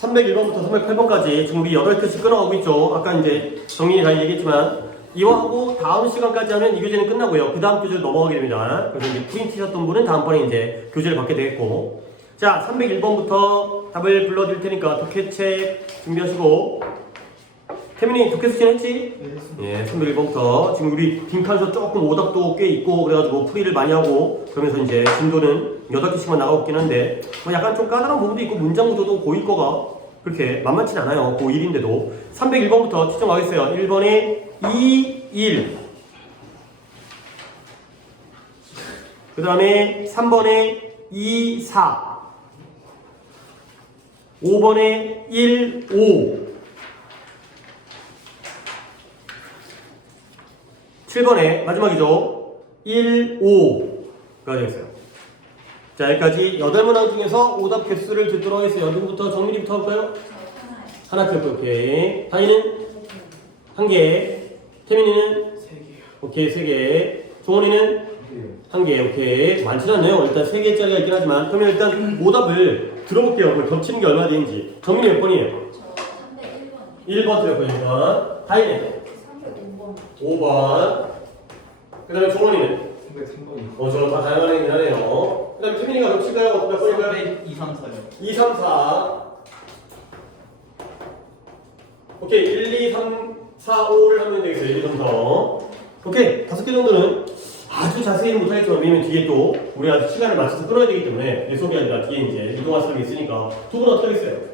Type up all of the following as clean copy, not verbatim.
301번부터 308번까지 지금 우리 8교시 끊어가고 있죠. 아까 이제 정민이 다 얘기했지만 이와 하고 다음 시간까지 하면 이 교재는 끝나고요. 그 다음 교재로 넘어가게 됩니다. 그래서 이제 프린트하셨던 분은 다음번에 이제 교재를 받게 되겠고, 자 301번부터 답을 불러드릴 테니까 독해책 준비하시고. 태민이 독해 수진 했지? 예, 301번부터 지금 우리 빈칸에서 조금 오답도 꽤 있고 그래가지고 풀이를 많이 하고 그러면서 이제 진도는 8개씩만 나가고 있긴 한데 뭐 약간 좀 까다로운 부분도 있고 문장 구조도 고2 거가 그렇게 만만치 않아요. 고1인데도 301번부터 추정 가겠어요. 1번에 2, 1 그 다음에 3번에 2, 4 5번에 1, 5 7번에 마지막이죠. 1, 5가 되겠어요. 자, 여기까지 8문항 중에서 오답 개수를 듣도록 하겠어요. 누구부터? 정민이부터 할까요? 하나 틀고, 오케이. 다희는? 1개. 태민이는? 3개요. 오케이, 3개. 종원이는? 1개, 오케이. 많진 않네요. 일단 3개짜리가 있긴 하지만. 그러면 일단 오답을 들어볼게요. 그걸 겹치는 게 얼마나 되는지. 정민이 몇 번이에요? 저 301번. 1번 틀렸고, 1번. 다희는? 305번. 5번. 그 다음에 종원이는? 303번이요. 저 다 다양한 애긴 하네요. 그 다음에 태민이가 몇 칠까요? 몇 번일까요? 2, 3, 4요. 2, 3, 4. 오케이. 1, 2, 3, 4, 5를 하면 되겠어요. 1, 2, 3, 4. 오케이. 5개 정도는 아주 자세히는 못하겠지만, 왜냐면 뒤에 또 우리가 시간을 맞춰서 끊어야 되기 때문에 내 속이 아니라 뒤에 이제 이동할 사람이 있으니까. 두 분은 어떻게 하겠어요?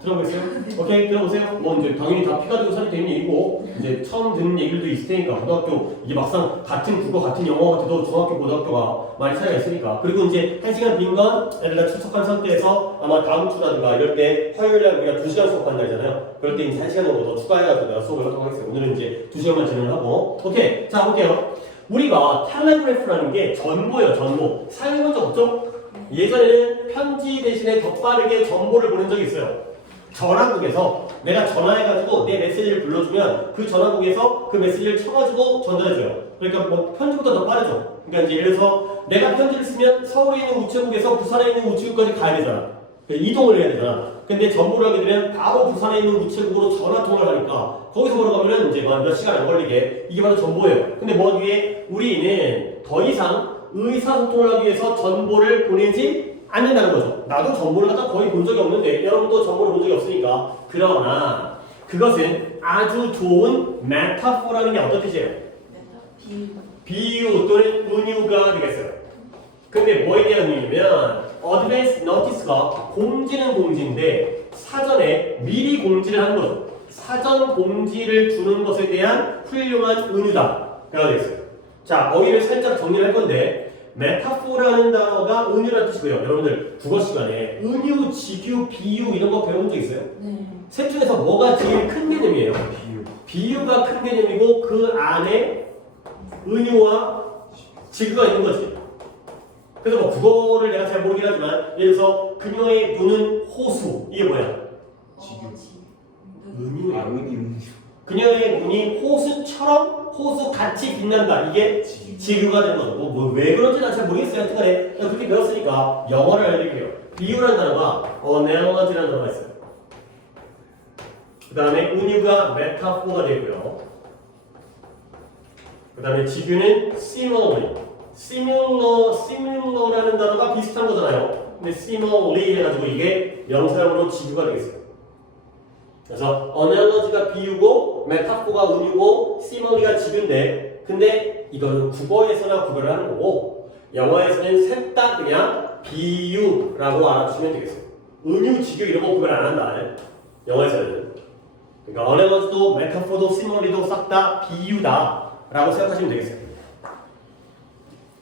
들어보겠어요? 오케이, 들어보세요. 뭐 이제 당연히 다 피가지고 살이 되는 얘기고 이제 처음 듣는 얘기들도 있을 테니까 고등학교 이게 막상 같은 국어 같은 영어 같아도 중학교 고등학교가 많이 차이가 있으니까. 그리고 이제 1시간 빈 건 애들 다 출석한 상태에서 아마 다음 주라든가 이럴 때 화요일날 우리가 2시간 수업한 날이잖아요. 그럴 때 이제 1시간 정도 더 추가해가지고 내가 수업을 하도록 하겠어요. 오늘은 이제 2시간만 진행을 하고. 오케이, 자 볼게요. 우리가 텔레그래프라는 게 전보예요. 전보. 사용해본 적 없죠? 예전에는 편지 대신에 더 빠르게 정보를 보낸 적이 있어요. 전화국에서 내가 전화해가지고 내 메시지를 불러주면 그 전화국에서 그 메시지를 쳐가지고 전달해줘요. 그러니까 뭐 편지보다 더 빠르죠. 그러니까 이제 예를 들어서 내가 편지를 쓰면 서울에 있는 우체국에서 부산에 있는 우체국까지 가야 되잖아. 이동을 해야 되잖아. 근데 전보를 하게 되면 바로 부산에 있는 우체국으로 전화 통화를 하니까 거기서 걸어가면은 이제 몇 시간 안 걸리게 이게 바로 전보예요. 근데 뭐 하기 위해 우리는 더 이상 의사소통을 하기 위해서 전보를 보내지 않는다는 거죠. 나도 정보를 갖다 거의 본 적이 없는데 여러분도 정보를 본 적이 없으니까. 그러나 그것은 아주 좋은 메타포라는 게 어떤 뜻이에요? 비유 또는 은유가 되겠어요. 근데 뭐에 대한 의미냐면 어드밴스 노티스가 공지는 공지인데 사전에 미리 공지를 하는 거죠. 사전 공지를 주는 것에 대한 훌륭한 은유다가 되겠어요. 자, 어휘를 살짝 정리를 할 건데 메타포라는 단어가 은유라는 뜻이고요. 여러분들 국어 시간에 은유, 직유, 비유 이런 거 배운 적 있어요? 네. 셋 중에서 뭐가 제일 큰 개념이에요? 비유가 큰 개념이고 그 안에 은유와 직유가 있는 거지. 그래서 뭐 국어를 내가 잘 모르긴 하지만 예를 들어서 그녀의 눈은 호수 이게 뭐야? 은유예요. 은유. 그녀의 눈이 호수처럼 호수같이 빛난다. 이게 직유가 되는 거죠. 왜 그런지 난 잘 모르겠어요. 하여튼간에 그렇게 배웠으니까 영어를 알려드릴게요. 비유라는 단어가 analogy라는 단어가 있어요. 그 다음에 은유가 메타포가 되고요. 그 다음에 직유는 similarly. similar라는 단어가 비슷한 거잖아요. 근데 similarly 해가지고 이게 명사형으로 직유가 되겠어요. 그래서 analogy가 비유고 메타포가 은유고 similarly가 직유인데 근데 이거는 국어에서나 구별을 하는 거고 영어에서는 셋 다 그냥 비유라고 알아주시면 되겠어요. 은유, 직유 이런 거 구별 안 한다. 영어에서는. 그러니까 analogy도 메타포도 similarly도 싹 다 비유다 라고 생각하시면 되겠어요.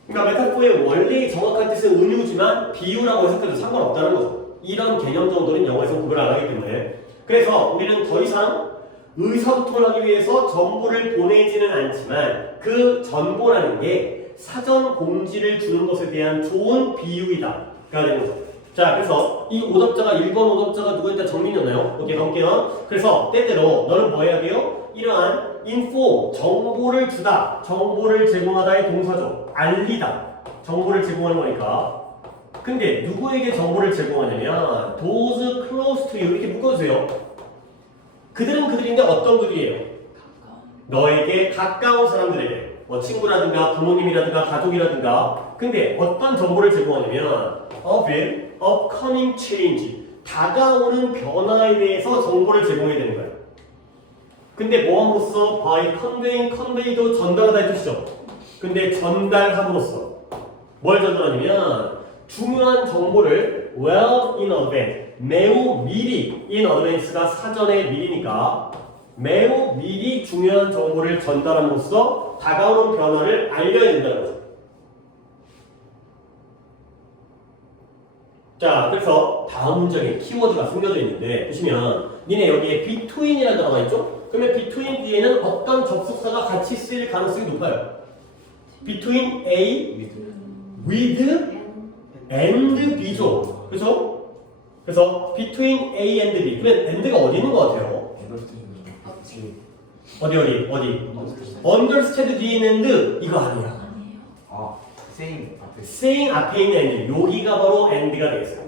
그러니까 메타포의 원래 정확한 뜻은 은유지만 비유라고 해석해도 상관없다는 거죠. 이런 개념 정도는 영어에서 구별 안 하기 때문에 그래서 우리는 더 이상 의사소통을 하기 위해서 정보를 보내지는 않지만 그 정보라는 게 사전 공지를 주는 것에 대한 좋은 비유이다. 가 되는 거죠. 자, 그래서 이 오답자가 1번 오답자가 누구였다? 정민이었나요? 오케이, 갈게요. 그래서 때때로 너는 뭐 해야 돼요? 이러한 info, 정보를 주다, 정보를 제공하다의 동사죠. 알리다. 정보를 제공하는 거니까. 근데 누구에게 정보를 제공하냐면 those close to you 이렇게 묶어주세요. 그들은 그들인데 어떤 그들이에요? 가까운. 너에게 가까운 사람들에게 뭐 친구라든가 부모님이라든가 가족이라든가 근데 어떤 정보를 제공하냐면 of upcoming change 다가오는 변화에 대해서 정보를 제공해야 되는 거예요. 근데 뭐함으로써 by convey도 전달하다 이 뜻이죠. 근데 전달함으로써 뭘 전달하냐면 중요한 정보를 well in advance 매우 미리 in advance가 사전에 미리니까 매우 미리 중요한 정보를 전달함으로써 다가오는 변화를 알려야 된다는 거죠. 자, 그래서 다음 문장에 키워드가 숨겨져 있는데 보시면 니네 여기에 between이라는 단어가 있죠? 그러면 between 뒤에는 어떤 접속사가 같이 쓰일 가능성이 높아요. between A, with, and B죠. 그렇죠? 그래서 between A and B. 그러면 and가 어디 있는 것 같아요? 어디? understand 뒤에 있는 and 이거 아니야. 아니에요. 아, saying 앞에 saying 앞에 있는 and 여기가 바로 and가 되겠어요.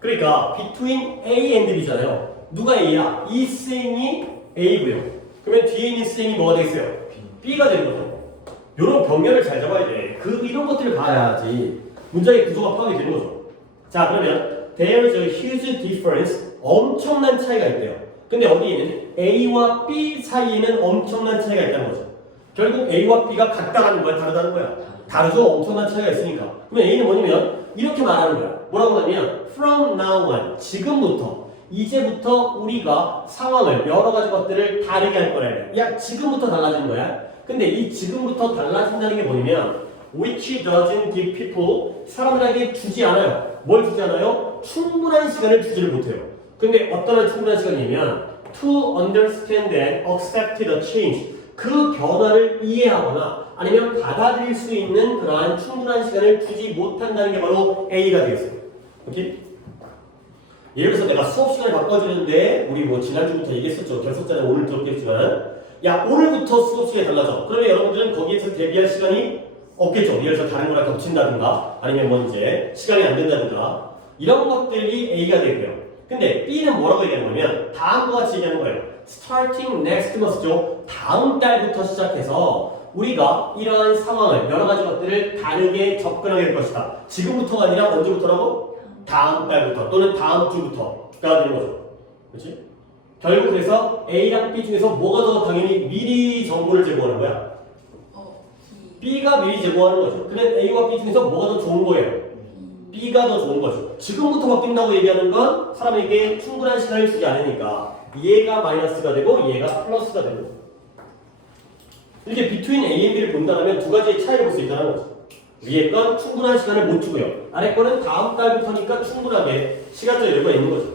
그러니까 between A and B잖아요. 누가 A야? 이 saying이 A고요. 그러면 뒤에 있는 saying이 뭐가 되겠어요? B가 되는 거죠. 이런 병렬을 잘 잡아야 돼. 이런 것들을 봐야지 문장의 구조가 파악이 되는 거죠. 자, 그러면 there's a huge difference. 엄청난 차이가 있대요. 근데 여기에는 A와 B 사이에는 엄청난 차이가 있다는 거죠. 결국 A와 B가 같다는 거야, 다르다는 거야. 다르죠? 엄청난 차이가 있으니까. 그러면 A는 뭐냐면 이렇게 말하는 거야. 뭐라고 하냐면 from now on, 지금부터 이제부터 우리가 상황을 여러 가지 것들을 다르게 할 거래. 야, 지금부터 달라지는 거야. 근데 이 지금부터 달라진다는 게 뭐냐면 which doesn't give people 사람들에게 주지 않아요. 뭘 주지 않아요? 충분한 시간을 주지를 못해요. 근데 어떤 충분한 시간이냐면 to understand and accept the change 그 변화를 이해하거나 아니면 받아들일 수 있는 그러한 충분한 시간을 주지 못한다는 게 바로 A가 되겠어요. 오케이? 예를 들어서 내가 수업 시간을 바꿔주는데 우리 뭐 지난주부터 얘기했었죠. 결석전에 오늘 들었겠지만 야 오늘부터 수업 시간이 달라져. 그러면 여러분들은 거기에서 대비할 시간이 없겠죠. 예를 들어서 다른 거랑 겹친다든가 아니면 뭐 이제 시간이 안 된다든가 이런 것들이 A가 되고요. 근데 B는 뭐라고 얘기하는 거냐면 다음과 같이 얘기하는 거예요. starting next month죠. 다음 달부터 시작해서 우리가 이러한 상황을 여러 가지 것들을 다르게 접근하게 될 것이다. 지금부터가 아니라 언제부터라고? 다음 달부터 또는 다음 주부터가 되는 거죠. 그렇지? 결국 그래서 A랑 B 중에서 뭐가 더 당연히 미리 정보를 제공하는 거야? B가 미리 제공하는 거죠. 그러면 A와 B 중에서 뭐가 더 좋은 거예요? B가 더 좋은 거죠. 지금부터 바뀐다고 얘기하는 건 사람에게 충분한 시간을 주지 않으니까 얘가 마이너스가 되고 얘가 플러스가 되고 이렇게 between A and B를 본다면 두 가지의 차이를 볼 수 있다는 거죠. 위에 건 충분한 시간을 못 주고요. 아래 거는 다음 달부터니까 충분하게 시간적 여유가 있는 거죠.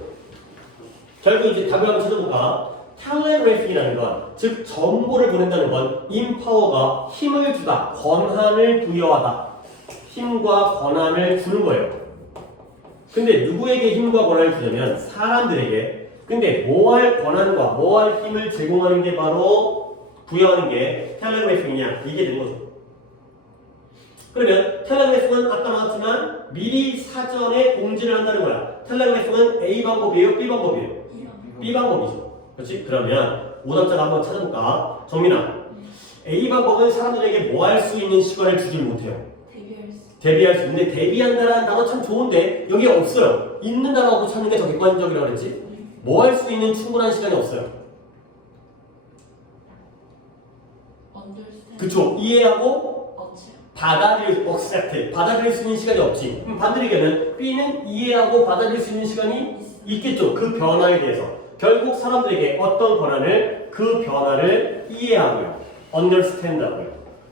결국 이제 답을 한번 찾아볼까? 텔레그래픽이라는 건, 즉 정보를 보낸다는 건 인파워가 힘을 주다, 권한을 부여하다. 힘과 권한을 주는 거예요. 근데 누구에게 힘과 권한을 주냐면 사람들에게. 근데 뭐 할 권한과 뭐 할 힘을 제공하는 게 바로 부여하는 게 텔레그래픽이냐 이게 되는 거죠. 그러면 텔레그래픽은 아까 나왔지만 미리 사전에 공지를 한다는 거야. 텔레그래픽은 A 방법이에요? B 방법이에요? B 방법이죠. 그렇지? 그러면 오답자가 한번 찾아볼까? 정민아. A 방법은 사람들에게 뭐 할 수 있는 시간을 주질 못해요. 대비할 수 있는데 대비한다라는 단어 참 좋은데 여기 없어요. 있는 단어하고 찾는 게 더 객관적이라고 그랬지? 뭐 할 수 있는 충분한 시간이 없어요. 그쵸? 이해하고 받아들일 수 있는 시간이 없지. 반대로 얘기하면 B는 이해하고 받아들일 수 있는 시간이 있겠죠. 그 변화에 대해서. 결국 사람들에게 어떤 권한을 그 변화를 이해하고요. understand 하고요.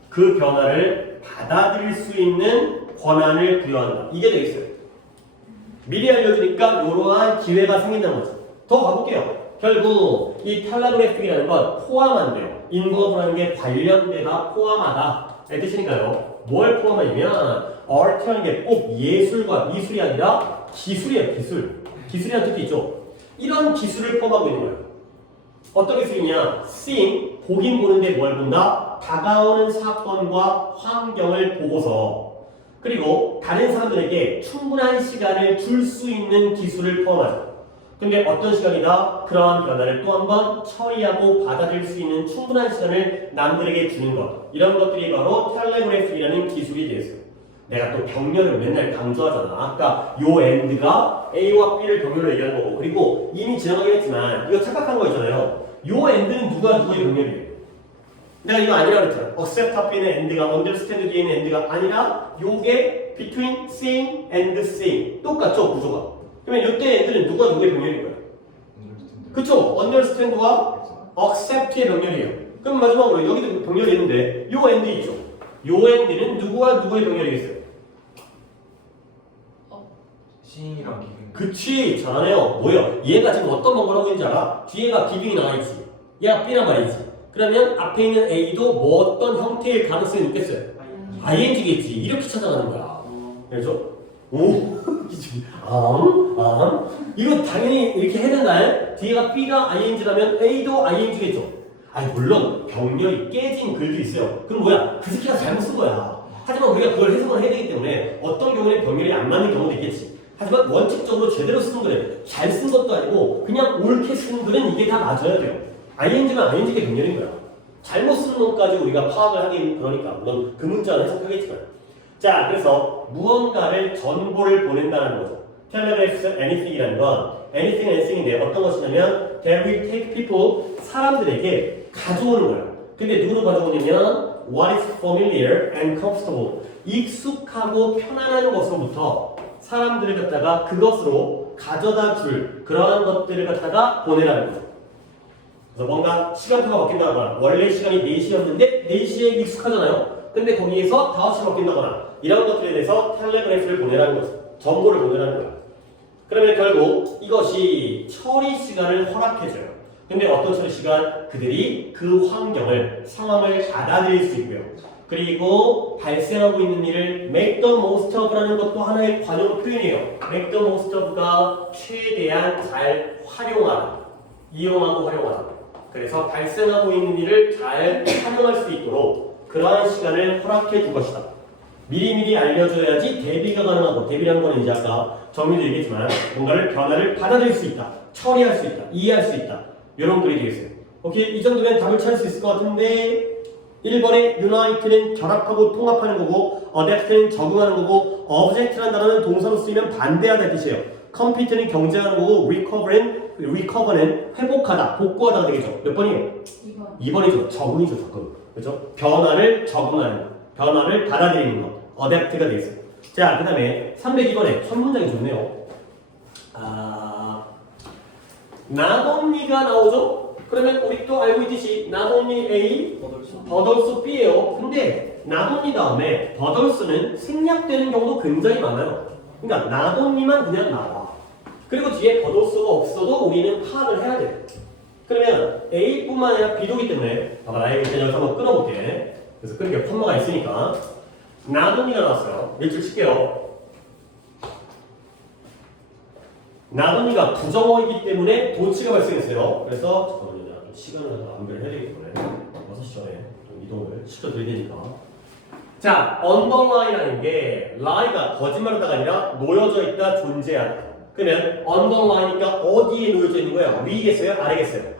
그 변화를 받아들일 수 있는 권한을 부여한다. 이게 되겠어요. 미리 알려주니까 이러한 기회가 생긴다는 거죠. 더 가볼게요. 결국 이 텔레그래픽이라는 건 포함한대요. 인버브라는 게 관련되다, 포함하다. 이 뜻이니까요. 뭘 포함하냐면 art라는 게 꼭 예술과 미술이 아니라 기술이에요. 기술이라는 뜻도 있죠. 이런 기술을 포함하고 있는 거예요. 어떤 기술이냐? seeing, 보긴 보는데 뭘 본다? 다가오는 사건과 환경을 보고서 그리고 다른 사람들에게 충분한 시간을 줄 수 있는 기술을 포함하죠. 근데 어떤 시간이다? 그러한 변화를 또 한 번 처리하고 받아들일 수 있는 충분한 시간을 남들에게 주는 것. 이런 것들이 바로 텔레그래프라는 기술이 되겠어요. 내가 또 병렬을 맨날 강조하잖아. 아까 요 엔드가 A와 B를 병렬로 얘기하는 거고, 그리고 이미 지나가긴 했지만 이거 착각한 거 있잖아요. 요 엔드는 누가 누구의 병렬이에요? 내가 이거 아니라고 그랬잖아. accept 앞에는 end가 understand 뒤에는 end가 아니라 요게 between same and same 똑같죠 구조가. 그러면 이때 end는 누가 누구의 병렬인 거야? 그쵸? understand와 accept의 병렬이에요. 그럼 마지막으로 여기도 병렬이 있는데 요 end 있죠? 요 end는 누구와 누구의 병렬이겠어요? seeing이랑 giving. 그치 잘하네요. 뭐야? 얘가 지금 어떤 방법을 하고 있는지 알아? 뒤에가 giving이 나와있지. 얘가 B란 말이지. 그러면 앞에 있는 A도 뭐 어떤 형태의 가능성이 있겠어요? ing겠지. 이렇게 찾아가는 거야. 그렇죠? 오, 이거 당연히 이렇게 해야 되나요? 뒤에가 B가 ing라면 A도 ing겠죠. 아니 물론 병렬이 깨진 글도 있어요. 그럼 뭐야? 그 새끼가 잘못 쓴 거야. 하지만 우리가 그걸 해석을 해야 되기 때문에 어떤 경우에는 병렬이 안 맞는 경우도 있겠지. 하지만 원칙적으로 제대로 쓴 글은 잘 쓴 것도 아니고 그냥 옳게 쓴 글은 이게 다 맞아야 돼요. ing면 ing의 병렬인 거야. 잘못 쓴 놈까지 우리가 파악을 하긴 그러니까 물론 그 문자는 해석하겠지만 자 그래서 무언가를 정보를 보낸다는 거죠. Telegraph anything이라는 건 anything anything인데 어떤 것이냐면 they will take people 사람들에게 가져오는 거예요. 근데 누구로 가져오냐면 what is familiar and comfortable 익숙하고 편안한 것으로부터 사람들을 갖다가 그것으로 가져다 줄 그러한 것들을 갖다가 보내라는 거죠. 그래서 뭔가 시간표가 바뀐다거나 원래 시간이 4시였는데 4시에 익숙하잖아요. 근데 거기에서 5시로 바뀐다거나 이런 것들에 대해서 텔레그래프를 보내라는 거죠. 정보를 보내라는 거야. 그러면 결국 이것이 처리 시간을 허락해줘요. 근데 어떤 처리 시간? 그들이 그 환경을, 상황을 받아들일 수 있고요. 그리고 발생하고 있는 일을 make the most of라는 것도 하나의 관용 표현이에요. make the most of가 최대한 잘 활용하다. 이용하고 활용하다. 그래서 발생하고 있는 일을 잘 활용할 수 있도록 그러한 시간을 허락해 줄 것이다. 미리미리 알려줘야지 대비가 가능하고 대비라는 거는 이제 아까 정리도 얘기했지만 뭔가를 변화를 받아들일 수 있다. 처리할 수 있다. 이해할 수 있다. 이런 글이 되겠어요. 오케이 이 정도면 답을 찾을 수 있을 것 같은데 1번에 unite는 결합하고 통합하는 거고 adapt는 적응하는 거고 object라는 단어는 동사로 쓰이면 반대하다는 뜻이에요. compete는 경쟁하는 거고 recover는 회복하다, 복구하다가 되겠죠. 몇 번이에요? 2번. 2번이죠. 적응이죠, 적응. 그렇죠? 변화를 적응하는 것, 변화를 받아들이는 것, adapt가 되겠어요. 자, 그 다음에 302번에 첫 문장이 좋네요. not only가 나오죠? 그러면 우리 또 알고 있듯이 not only A, but also B예요. 근데 not only 다음에 but also는 생략되는 경우도 굉장히 많아요. 그러니까 not only만 그냥 나와. 그리고 뒤에 but also가 없어도 우리는 파악을 해야 돼요. 그러면 A뿐만 아니라 B도기 때문에 봐봐, 일단 여기서 한번 끊어볼게. 그래서 끊게 콤마가 있으니까 not only가 나왔어요. 일줄 칠게요. not only가 부정어이기 때문에 도치가 발생했어요. 그래서 잠깐만요. 시간을 안배를 해야 되기 때문에 6시 전에 좀 이동을 시켜드려야 되니까. 자, underline이라는 게 lie가 거짓말하다가 아니라 놓여져 있다, 존재하다. 그러면 underline이니까 어디에 놓여져 있는 거예요? 위겠어요? 아래겠어요?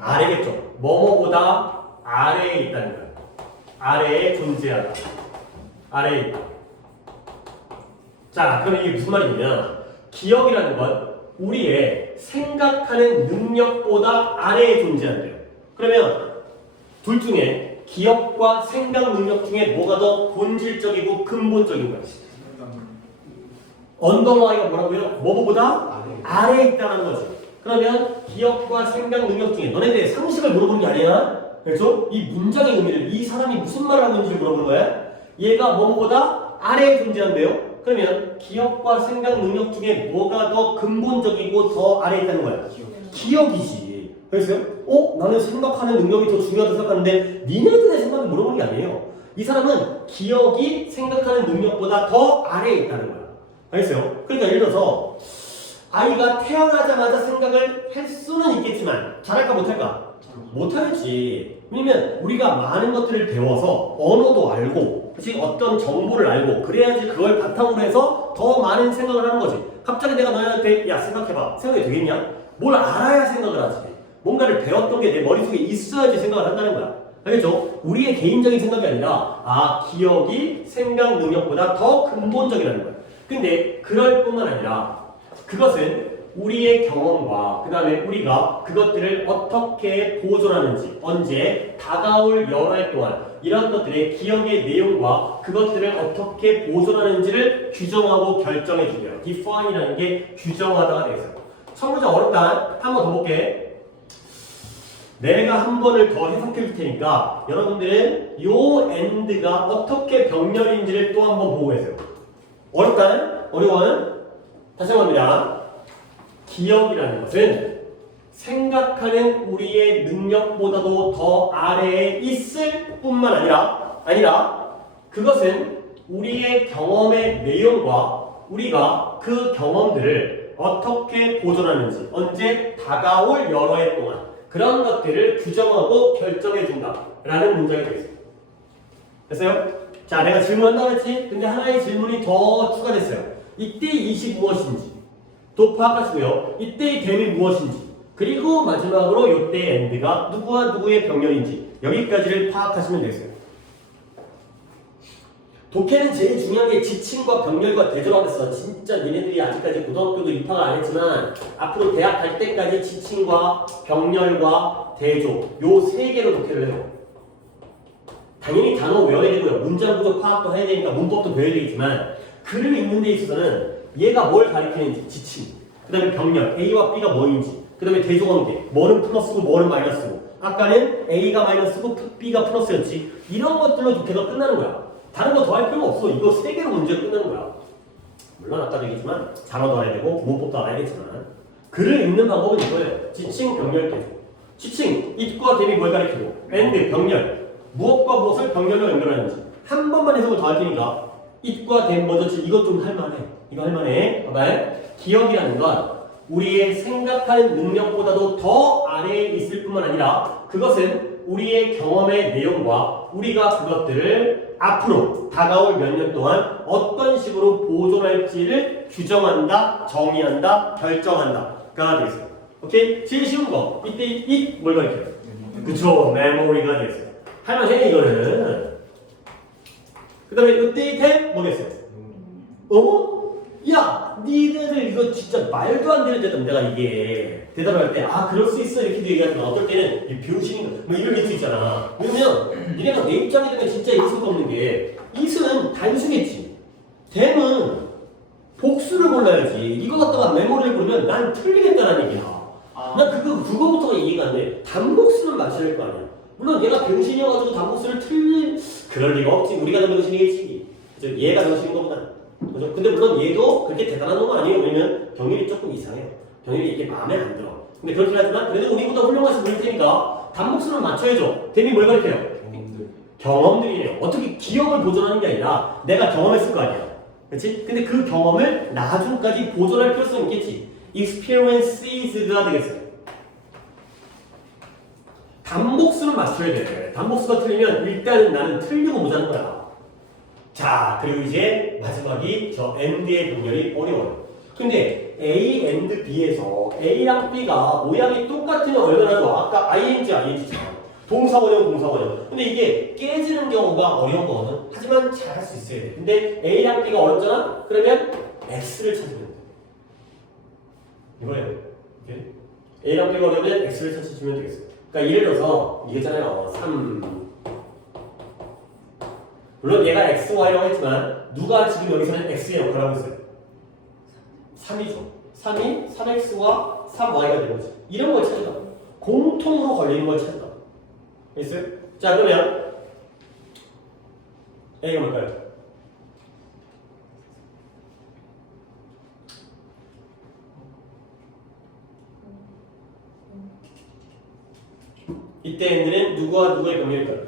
아래겠죠. 뭐뭐보다 아래에 있다는 거예요. 아래에 존재하다. 아래에 있다. 자, 그럼 이게 무슨 말이냐면 기억이라는 건 우리의 생각하는 능력보다 아래에 존재한대요. 그러면 둘 중에 기억과 생각 능력 중에 뭐가 더 본질적이고 근본적인 거야? 언더라인가 뭐라고요? 뭐보다 아래에 있다는 거지. 그러면 기억과 생각 능력 중에 너네들 상식을 물어보는 게 아니야. 그렇죠? 이 문장의 의미를 이 사람이 무슨 말을 하고 있는지를 물어보는 거야. 얘가 뭐보다 아래에 존재한대요. 그러면 기억과 생각 능력 중에 뭐가 더 근본적이고 더 아래에 있다는 거야? 기억이지. 그래서 나는 생각하는 능력이 더 중요하다고 생각하는데 니네들의 생각을 물어보는 게 아니에요. 이 사람은 기억이 생각하는 능력보다 더 아래에 있다는 거야. 알겠어요? 그러니까 예를 들어서 아이가 태어나자마자 생각을 할 수는 있겠지만 잘할까 못할까? 못하겠지. 왜냐면 우리가 많은 것들을 배워서 언어도 알고 그치? 어떤 정보를 알고 그래야지 그걸 바탕으로 해서 더 많은 생각을 하는 거지. 갑자기 내가 너희한테 야 생각해봐. 생각이 되겠냐? 뭘 알아야 생각을 하지. 뭔가를 배웠던 게 내 머릿속에 있어야지 생각을 한다는 거야. 알겠죠? 우리의 개인적인 생각이 아니라 기억이 생각 능력보다 더 근본적이라는 거야. 근데 그럴 뿐만 아니라 그것은 우리의 경험과 그 다음에 우리가 그것들을 어떻게 보존하는지 언제 다가올 여러 해 동안 이런 것들의 기억의 내용과 그것들을 어떻게 보존하는지를 규정하고 결정해 주고요. define이라는 게 규정하다가 되겠어요. 첫 문제 어렵다. 한 번 더 볼게. 내가 한 번을 더 해석해 줄 테니까 여러분들은 요 end가 어떻게 병렬인지를 또 한 번 보고 계세요. 어렵다. 어려워요. 다시 한번 합니다. 기억이라는 것은 생각하는 우리의 능력보다도 더 아래에 있을 뿐만 아니라 그것은 우리의 경험의 내용과 우리가 그 경험들을 어떻게 보존하는지 언제 다가올 여러 해 동안 그런 것들을 규정하고 결정해 준다 라는 문장이 되겠습니다. 됐어요? 자, 내가 질문한다고 했지? 근데 하나의 질문이 더 추가됐어요. 이때의 이시 무엇인지 또 파악하시고요. 이때의 댐이 무엇인지 그리고 마지막으로 이때의 엔드가 누구와 누구의 병렬인지 여기까지를 파악하시면 되겠어요. 독해는 제일 중요한 게 지침과 병렬과 대조하겠어. 진짜 니네들이 아직까지 고등학교도 입학을 안 했지만 앞으로 대학 갈 때까지 지침과 병렬과 대조 요 세 개로 독해를 해요. 당연히 단어 외워야 되고요. 문장 구조 파악도 해야 되니까 문법도 배워야 되겠지만 글을 읽는 데 있어서는 얘가 뭘 가리키는지 지침 그 다음에 병렬 A와 B가 뭐인지 그 다음에 대조관계 뭐는 플러스고 뭐는 마이너스고 아까는 A가 마이너스고 B가 플러스였지 이런 것들로 독해가 끝나는 거야. 다른 거 더 할 필요가 없어. 이거 세 개로 문제가 끝나는 거야. 물론 아까도 얘기했지만 단어도 알아야 되고 문법도 알아야겠지만 글을 읽는 방법은 이거예요. 지칭, 병렬, 대조. 지칭, it과 댐이 뭘 가리키고 and, 병렬 무엇과 무엇을 병렬로 연결하는지 한 번만 해석을 더 할 테니까 it과 댐 먼저 이것 좀 할만해. 이거 할만해. 봐봐요. 기억이라는 건 우리의 생각하는 능력보다도 더 아래에 있을 뿐만 아니라 그것은 우리의 경험의 내용과 우리가 그것들을 앞으로 다가올 몇 년 동안 어떤 식으로 보존할지를 규정한다, 정의한다, 결정한다가 되겠어요. 오케이? 제일 쉬운 거. 이때 이 뭘 가리켜요? 그쵸, 메모리가 되겠어요. 할만해 이거는. 그 다음에 이때 템 뭐겠어요? 야, 니네들 이거 진짜 말도 안 되는 대답 내가 이게 대답을 할 때 그럴 수 있어 이렇게도 얘기하지만 어떨 때는 이 병신인 뭐 이럴 수 있잖아. 왜냐면 니네가 내 입장이 되면 진짜 있을 거 없는 게 it은 단수겠지. 댐은 복수를 골라야지. 이거 갖다가 메모리를 고르면 난 틀리겠다는 얘기야. 난 그거부터가 이해가 안 돼. 단복수는 맞춰야 될 거 아니야. 물론 얘가 병신이어가지고 단복수를 그럴 리가 없지. 우리가 더 병신이겠지. 그죠? 얘가 병신인 거보다. 그죠? 근데 물론 얘도 그렇게 대단한 놈은 아니에요. 왜냐면 경일이 조금 이상해요. 경일이 이게 마음에 안 들어. 근데 그렇긴 하지만 그래도 우리보다 훌륭하신 분일 테니까 단목수는 맞춰야죠. 댐이 뭘 가리켜요? 경험들이에요. 어떻게 기억을 보존하는 게 아니라 내가 경험했을 거 아니야. 그렇지? 근데 그 경험을 나중까지 보존할 필요성이 있겠지. experiences가 되겠어요. 단복수는 맞춰야 돼. 단복수가 틀리면 일단은 나는 틀리고 보자는 거야. 자, 그리고 이제 마지막이 저 and의 병렬이 어려워요. 근데 A and B에서 A랑 B가 모양이 똑같으면 얼마나 좋아? 아까 ING잖아. 동사원형. 근데 이게 깨지는 경우가 어려운 거거든. 하지만 잘할 수 있어야 돼. 근데 A랑 B가 어렵잖아? 그러면 X를 찾으면 돼. 이거예요. 오케이? A랑 B가 어려우면 X를 찾으시면 되겠어요. 그러니까 예를 들어서 이거잖아요. 3. 물론 얘가 X, Y라고 했지만 누가 지금 여기서는 X의 역할을 하고 있어요? 3이죠. 3이 3X와 3Y가 되는 거지. 이런 걸 찾는다. 공통으로 걸리는 걸 찾는다. 있어요? 자, 그러면 A가 뭘까요? 이때 N들은 누구와 누구의 병렬일까요?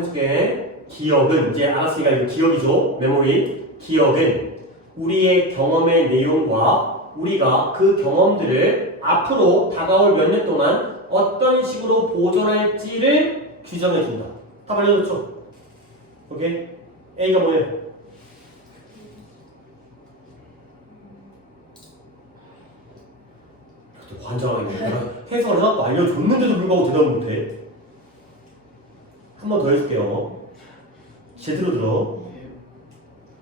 해줄게. 기억은 이제 알았으니까 이거 기억이죠. 메모리. 기억은 우리의 경험의 내용과 우리가 그 경험들을 앞으로 다가올 몇 년 동안 어떤 식으로 보존할지를 규정해준다. 다 알려줬죠? 오케이? A가 뭐예요? 관장하게 해석을 해갖고 알려줬는데도 불구하고 대답을 못해. 한 번 더 해줄게요. 제대로 들어.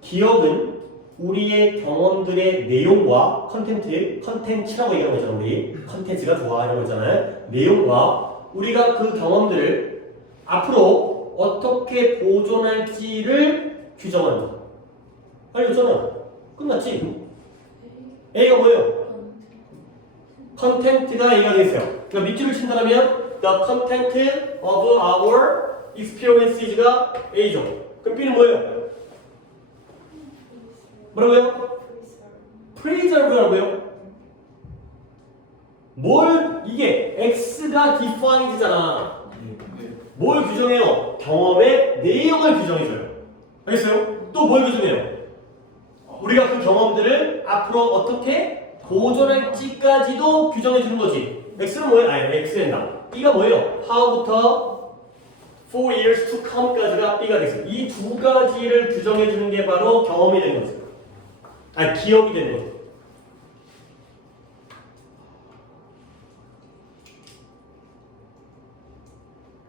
기억은 우리의 경험들의 내용과 컨텐츠라고 얘기하는 거잖아. 우리 컨텐츠가 좋아하는 거잖아요. 내용과 우리가 그 경험들을 앞으로 어떻게 보존할지를 규정한다. 알려줬잖아. 끝났지? A가 뭐예요? 컨텐트가 A가 되겠어요. 그러니까 밑줄을 친다면 the content of our experiences가 A죠. 그럼 B는 뭐예요? 뭐라고요? preserve라고요? 뭘 이게 X가 defined잖아. 뭘 규정해요? 경험의 내용을 규정해줘요. 알겠어요? 또 뭘 규정해요? 우리가 그 경험들을 앞으로 어떻게 보존할지까지도 규정해주는 거지. X는 뭐예요? 아니, X랜다. B가 뭐예요? how부터 for years to come까지가 B가 되겠어요. 이 두 가지를 규정해주는 게 바로 경험이 되는 거죠. 아니, 기억이 되는 거죠.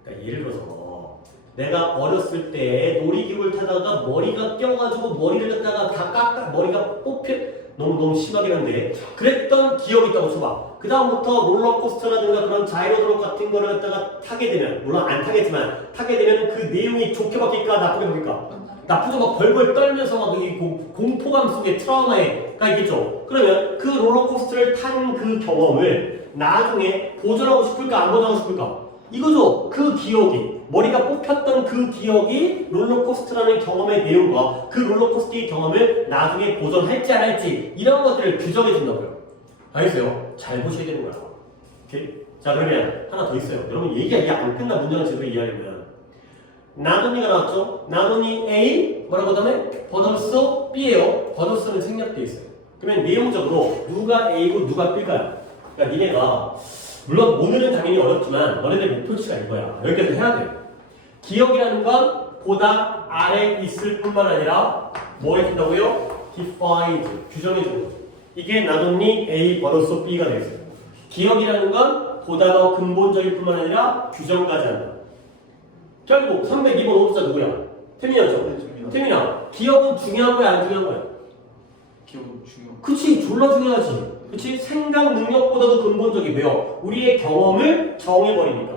그러니까 예를 들어서 내가 어렸을 때 놀이기구를 타다가 머리가 껴가지고 머리를 갖다가 다 깎아 머리가 뽑혀 너무 심하긴 한데 그랬던 기억이 있다고 쳐봐. 그 다음부터 롤러코스터라든가 그런 자이로드롭 같은 거를 갖다가 타게 되면 물론 안 타겠지만 타게 되면 그 내용이 좋게 바뀔까 나쁘게 바뀔까? 나쁘죠. 막 벌벌 떨면서 막 이 공포감 속에 트라우마가 있겠죠. 그러면 그 롤러코스터를 탄 그 경험을 나중에 보존하고 싶을까 안 보존하고 싶을까? 이거죠. 그 기억이 머리가 뽑혔던 그 기억이 롤러코스터라는 경험의 내용과 그 롤러코스터의 경험을 나중에 보존할지 안 할지 이런 것들을 규정해 준다고요. 알겠어요? 잘 보셔야 되는 거야. 오케이? 자 그러면 하나 더 있어요. 여러분 얘기가 안 끝난 문장을 제대로 이해하려면 나돈이가 나왔죠? 나돈이 A 뭐라고 하다면 버더스 B예요. 버더스는 생략되어 있어요. 그러면 내용적으로 누가 A고 누가 B일까요? 그러니까 니네가 물론 오늘은 당연히 어렵지만 너네들 목표치가 이거야. 여기까지 해야 돼. 기억이라는 건 보다 아래에 있을 뿐만 아니라 뭐 해준다고요? defined, 규정해주는 거죠. 이게 나돈이 A, 버더스 B가 되겠어요. 기억이라는 건 보다 더 근본적일 뿐만 아니라 규정까지 한다. 결국 302번 오도자 누구야? 태민이었죠? 태민아, 기억은 중요한 거야 안 중요한 거야? 기억은 중요. 그치, 졸라 중요하지. 그치? 생각 능력보다도 근본적이 왜요? 우리의 경험을 정해버리니까.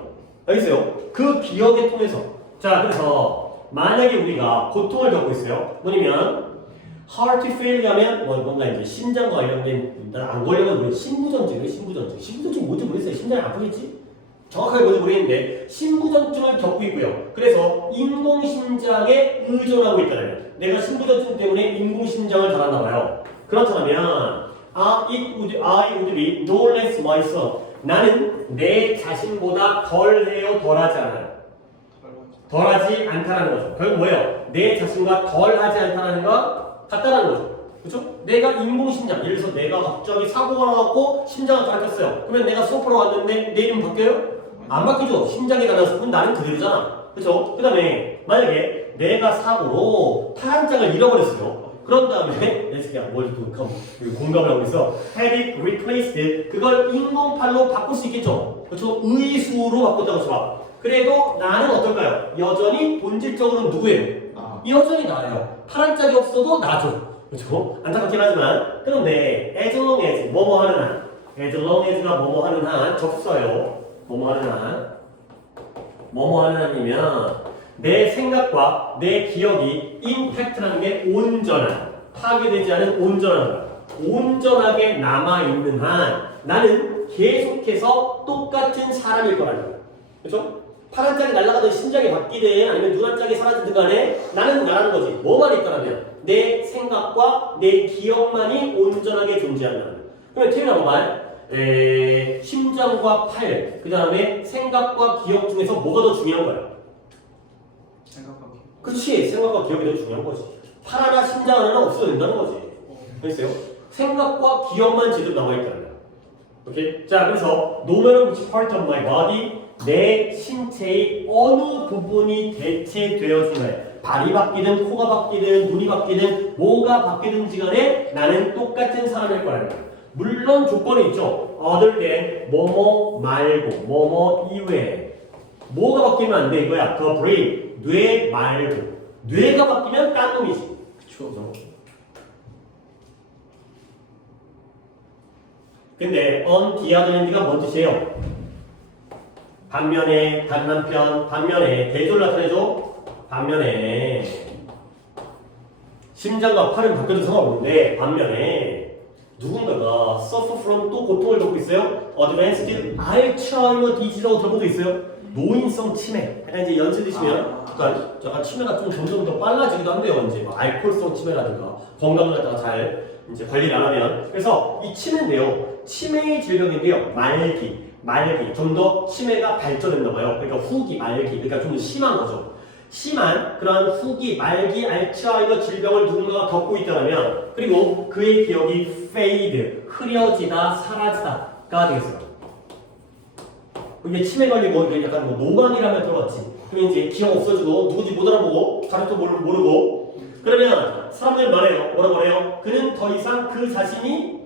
알겠어요? 그 기억을 통해서. 자, 그래서 만약에 우리가 고통을 겪고 있어요. 뭐냐면 heart failure 하면 뭔가 이제 심장과 관련된 안 걸려도 모르겠 신부전증. 신부전증 뭔지 모르겠어요. 심장이 아프겠지? 정확하게 뭔지 모르겠는데 신부전증을 겪고 있고요. 그래서 인공심장에 의존하고 있다면 내가 신부전증 때문에 인공심장을 달았나 봐요. 그렇다면 I would be no less myself. 나는 내 자신보다 덜해요, 덜하지 않아요? 덜하지 않다라는 거죠. 결국 뭐예요? 내 자신과 덜하지 않다라는 거 같다라는 거죠. 그렇죠? 내가 인공심장, 예를 들어서 내가 갑자기 사고가 나갖고 심장을 깎였어요. 그러면 내가 소프로 왔는데 내 이름 바뀌어요? 안 바뀌죠. 심장이 달라서 그건 나는 그대로잖아. 그렇죠? 그 다음에 만약에 내가 사고로 타한장을 잃어버렸어요. 그런 다음에 공감을 하고 있어. Have it replaced. 그걸 인공팔로 바꿀 수 있겠죠. 그렇죠? 의수로 바꿨다고 쳐봐. 그래도 나는 어떨까요? 여전히 본질적으로는 누구예요? 여전히 나예요. 파란 짝이 없어도 나죠. 그렇죠? 안타깝긴 하지만 그런데 as long as 뭐뭐 하는 한 as long as가 뭐뭐 하는 한 접수어요. 뭐뭐 하는 한 뭐뭐 하는 한이면 내 생각과 내 기억이 임팩트라는 게 온전한 파괴되지 않은 온전하게 남아있는 한 나는 계속해서 똑같은 사람일 거라는 거예요. 그렇죠? 파란 짝이 날아가든 심장이 바뀌든 아니면 누런 짝이 사라지든 간에 나는 나라는 거지. 뭐만 있더라면 내 생각과 내 기억만이 온전하게 존재한다는 거예요. 그러면 태민아 뭐말? 심장과 팔, 그 다음에 생각과 기억 중에서 뭐가 더 중요한 거야? 생각과 기억. 그렇지. 생각과 기억이 더 중요한 거지. 팔 하나 심장 하나는 없어도 된다는 거지. 알겠어요? 생각과 기억만 제대로 남아있다는 거야. 오케이? 자, 그래서 no matter which part of my body, 내 신체의 어느 부분이 대체되어지나요? 발이 바뀌든 코가 바뀌든 눈이 바뀌든 뭐가 바뀌든지 간에 나는 똑같은 사람일 거라는 거야. 물론 조건이 있죠. other than 뭐뭐 말고 뭐뭐 이외에 뭐가 바뀌면 안 돼 이거야. the brain 뇌 말고 뇌가 바뀌면 딴 놈이지. 그쵸. 근데 on the other hand가 뭔 뜻이에요? 반면에 단한편 반면에 대조를 나타내죠. 반면에 심장과 팔은 바뀌어도 상관없는데 반면에 누군가가 suffer from 또 고통을 겪고 있어요. advanced Alzheimer disease라고 들어본 적 있어요? 노인성 치매. 약간 이제 연세 드시면 약간 치매가 좀 점점 더 빨라지기도 한대요. 이제 뭐 알코올성 치매라든가 건강을 갖다가 잘 이제 관리를 안 하면. 그래서 이 치매인데요. 치매의 질병인데요. 말기 좀 더 치매가 발전했나 봐요. 그러니까 후기 말기 그러니까 좀 더 심한 거죠. 심한 그런 후기 말기 알츠하이머 질병을 누군가가 겪고 있다면 그리고 그의 기억이 fade 흐려지다 사라지다가 되겠어요. 이게 치매 걸리고 이게 약간 뭐 노망이라면 들어봤지. 그럼 이제 기억 없어지고 누구지 못 알아보고 자료도 모르고 그러면 사람들 말해요. 뭐라고 그래요? 그는 더 이상 그 자신이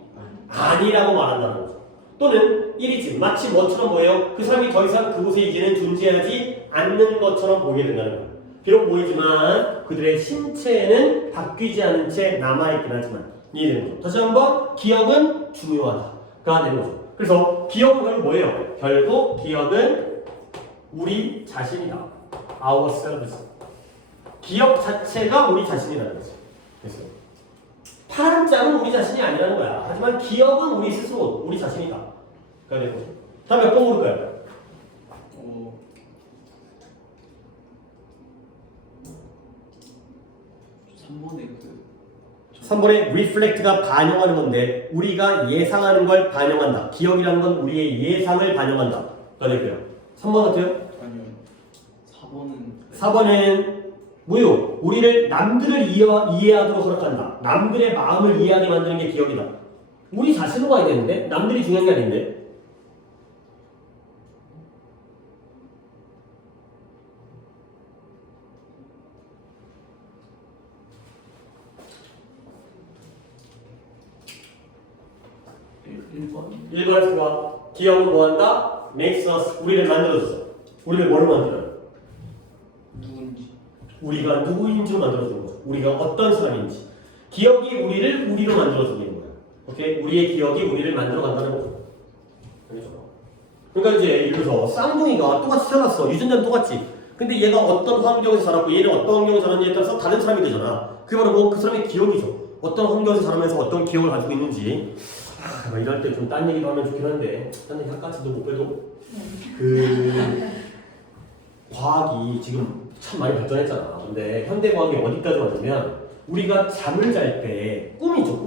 아니라고 말한다는 거죠. 또는 일이지 마치 뭐처럼 보여요? 그 사람이 더 이상 그곳에 이제는 존재하지 않는 것처럼 보이게 된다는 거예요. 비록 보이지만 그들의 신체에는 바뀌지 않은 채 남아있긴 하지만 이해되는 거죠. 다시 한번 기억은 중요하다가 되는 거죠. 그래서 기억은 결국 뭐예요? 결국 기억은 우리 자신이다. ourselves. 기억 자체가 우리 자신이라는 거죠. 그래서 파란 짝은 우리 자신이 아니라는 거야. 하지만 기억은 우리 스스로 우리 자신이다. 가 되는 거죠. 다음 몇 번 고를까요? 3번에 3번에 reflect가 반영하는 건데 우리가 예상하는 걸 반영한다. 기억이라는 건 우리의 예상을 반영한다. 가 될까요? 3번 같아요? 아니요. 4번은 4번은 뭐요? 우리를 남들을 이해하도록 허락한다. 남들의 마음을 이해하게 만드는 게 기억이다. 우리 자신으로 가야 되는데 남들이 중요한 게 아닌데. 일반수가 기억은 뭐한다? makes us 우리를 만들어줬어. 우리를 뭐로 만들어요? 누군지. 우리가 누구인지로 만들어주는 거죠. 우리가 어떤 사람인지. 기억이 우리를 우리로 만들어주는 거예요. 오케이? 우리의 기억이 우리를 만들어간다는 거죠. 알겠죠? 그러니까 이제 예를 들어서 쌍둥이가 똑같이 태어났어. 유전자는 똑같지. 근데 얘가 어떤 환경에서 자랐고 얘는 어떤 환경에서 자랐느냐에 따라서 다른 사람이 되잖아. 그게 바로 뭐 그 사람의 기억이죠. 어떤 환경에서 자라면서 어떤 기억을 가지고 있는지. 이럴 때 좀 딴 얘기도 하면 좋긴 한데 딴 얘기 할까지도 못 빼도 과학이 지금 참 많이 발전했잖아. 근데 현대 과학이 어디까지 왔냐면 우리가 잠을 잘 때 꿈이죠.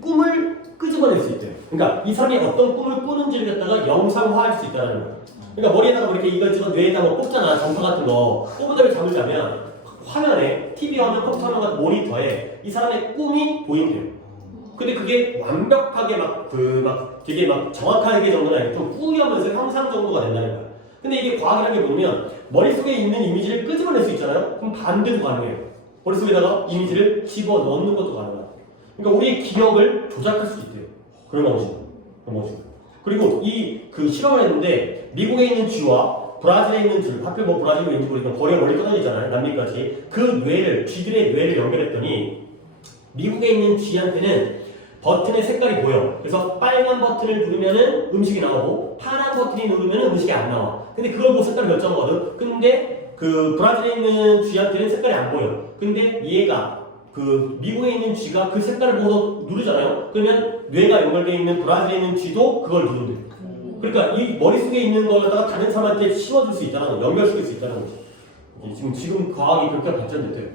꿈을 끄집어낼 수 있대요. 그러니까 이 사람이 어떤 꿈을 꾸는지를 갖다가 영상화할 수 있다는 거예요. 그러니까 머리에다가 이렇게 이거 뇌에다가 뭐 꼽잖아. 점퍼 같은 거 꼽은 다음에 잠을 자면 화면에 TV 화면, 컴퓨터 화면 같은 모니터에 이 사람의 꿈이 보인대요. 근데 그게 완벽하게 되게 정확하게 정도는 아니고 좀 꾸미면서 형상 정도가 된다는 거야. 근데 이게 과학이라는 게 보면 머릿속에 있는 이미지를 끄집어낼 수 있잖아요. 그럼 반대도 가능해요. 머릿속에다가 이미지를 집어넣는 것도 가능하다. 그러니까 우리의 기억을 조작할 수 있대요. 그런 방식. 그리고 그 실험을 했는데 미국에 있는 쥐와 브라질에 있는 쥐, 하필 뭐 브라질로 있는지 모르겠지만 거리가 멀리 떨어져 있잖아요. 남미까지. 그 쥐들의 뇌를 연결했더니 미국에 있는 쥐한테는 버튼의 색깔이 보여. 그래서 빨간 버튼을 누르면은 음식이 나오고 파란 버튼이 누르면은 음식이 안 나와. 근데 그걸 보고 색깔을 결정하거든. 근데 그 브라질에 있는 쥐한테는 색깔이 안 보여. 근데 얘가 그 미국에 있는 쥐가 그 색깔을 보고 누르잖아요. 그러면 뇌가 연결되어 있는 브라질에 있는 쥐도 그걸 누른대. 그러니까 이 머릿속에 있는 걸 갖다가 다른 사람한테 심어줄 수 있다는 거, 연결시킬 수 있다는 거지. 지금 과학이 그렇게 발전됐대요.